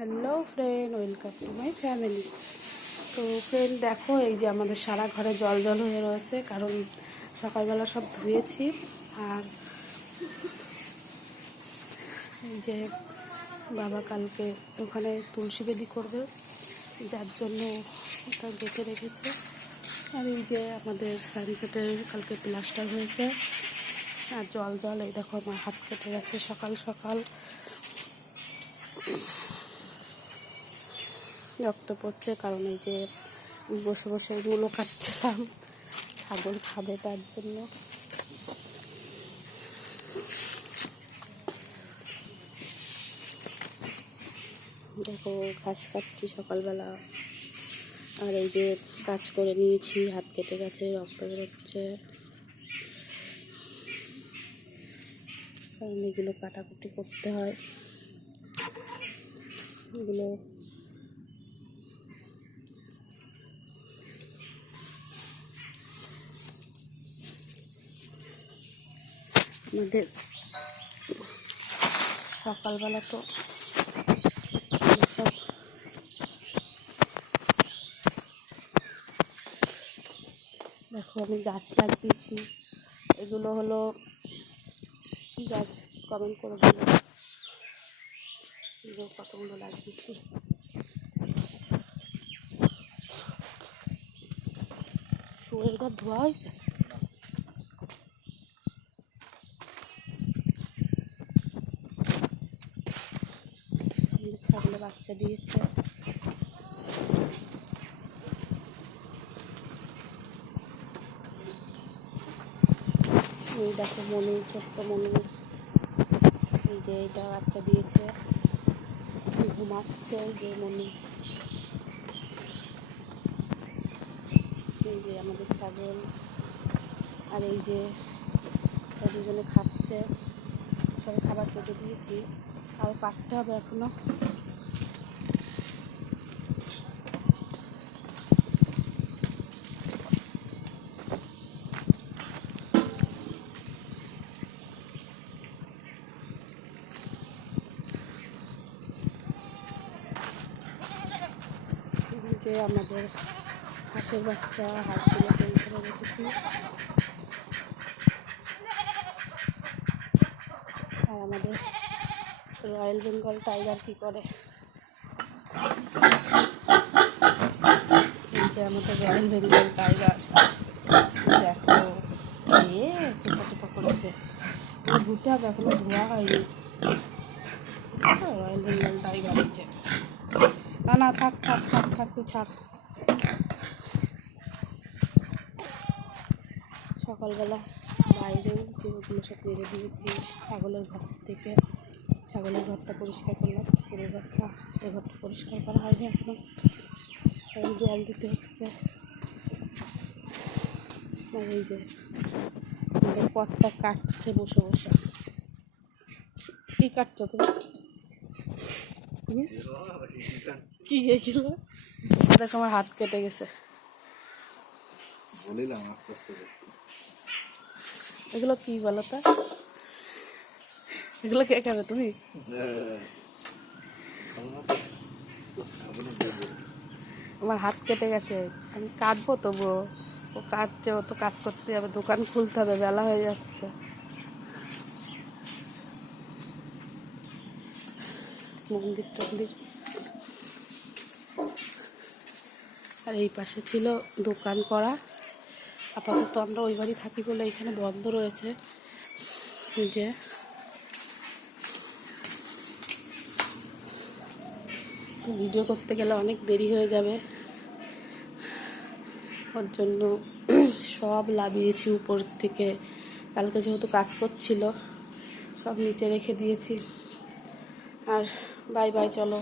Hello friend, welcome to my family. তো friend দেখো, এই যে আমাদের সারা ঘরে জল জল হয়ে রয়েছে, কারণ সকালবেলা সব ধুয়েছি। আর এই যে বাবা কালকে ওখানে তুলসী বেদি করবে, যার জন্য ওটা গেঁথে রেখেছে। আর এই যে আমাদের সানসেটের কালকে প্লাস্টার হয়েছে, আর জল জল এই দেখো আমার হাত কেটে গেছে সকাল সকাল, রক্ত পড়ছে। কারণ এই যে বসে বসে মূলো কাটছিলাম, ছাগল খাবে তার জন্য। দেখো ঘাস কাটছি সকালবেলা, আর এই যে কাজ করে নিয়েছি, হাত কেটে গেছে, রক্ত বেরোচ্ছে। কারণ এগুলো কাটাকুটি করতে হয়, এগুলো আমাদের সকালবেলা তো সব। দেখো আমি গাছ লাগিয়েছি, এগুলো হলো কী গাছ কমেন্ট করে দেবো, কতগুলো লাগিয়েছি। শুয়োরের ঘর ধোয়া হয়েছে। ছাগলের বাচ্চা দিয়েছে। এই দেখো মনু, ছোট্ট মনু, এই যে এটা বাচ্চা দিয়েছে, ঘুমাচ্ছে যে মনু। এই যে আমাদের ছাগল, আর এই যে দুজনে খাচ্ছে। সবাই খাবার কেটে দিয়েছি, আর কাটতে হবে এখনো। যে আমাদের হাঁসের বাচ্চা, হাঁসগুলোকে এইখানে রেখেছি। আর আমাদের রয়্যাল বেঙ্গল টাইগার কী করে, এই যে আমাদের রয়্যাল বেঙ্গল টাইগার দেখো, চোপা চোপা করেছে। ধুতে হবে, এখনো ধোয়া হয়নি। রয়্যাল বেঙ্গল টাইগার হচ্ছে না, না থাক থাক থাক থাক, তুই ছাড়। সকালবেলা বাইরেও যেগুলো সব মেরে দিয়েছি ছাগলের ঘর থেকে, ছাগলের ঘরটা পরিষ্কার করলাম, পুকুরের ঘরটা, সেই ঘরটা পরিষ্কার করা হয়নি এখনো, কারণ জল দিতে হচ্ছে। আর এই যে আমাদের পথটা কাটছে বসে বসে। কী কাটছো তুমি? কি এগুলো? দেখো আমার হাত কেটে গেছে। বলিলাম আস্তে আস্তে। এগুলো কি বলো তো? এগুলো কে খাবে? তুমি? আমার হাত কেটে গেছে, আমি কাটবো তবুও। ও কাটছে, ও তো কাজ করতে যাবে, দোকান খুলতে হবে, বেলা হয়ে যাচ্ছে। মন্দির টন্দির। আর এই পাশে ছিল দোকান করা, আপাতত আমরা ওই বাড়ি থাকি বলে এখানে বন্ধ রয়েছে। যে ভিডিও করতে গেলে অনেক দেরি হয়ে যাবে, ওর জন্য সব লাভিয়েছি উপর থেকে। কালকে যেহেতু কাজ করছিল, সব নিচে রেখে দিয়েছি। আর বাই বাই, চলো।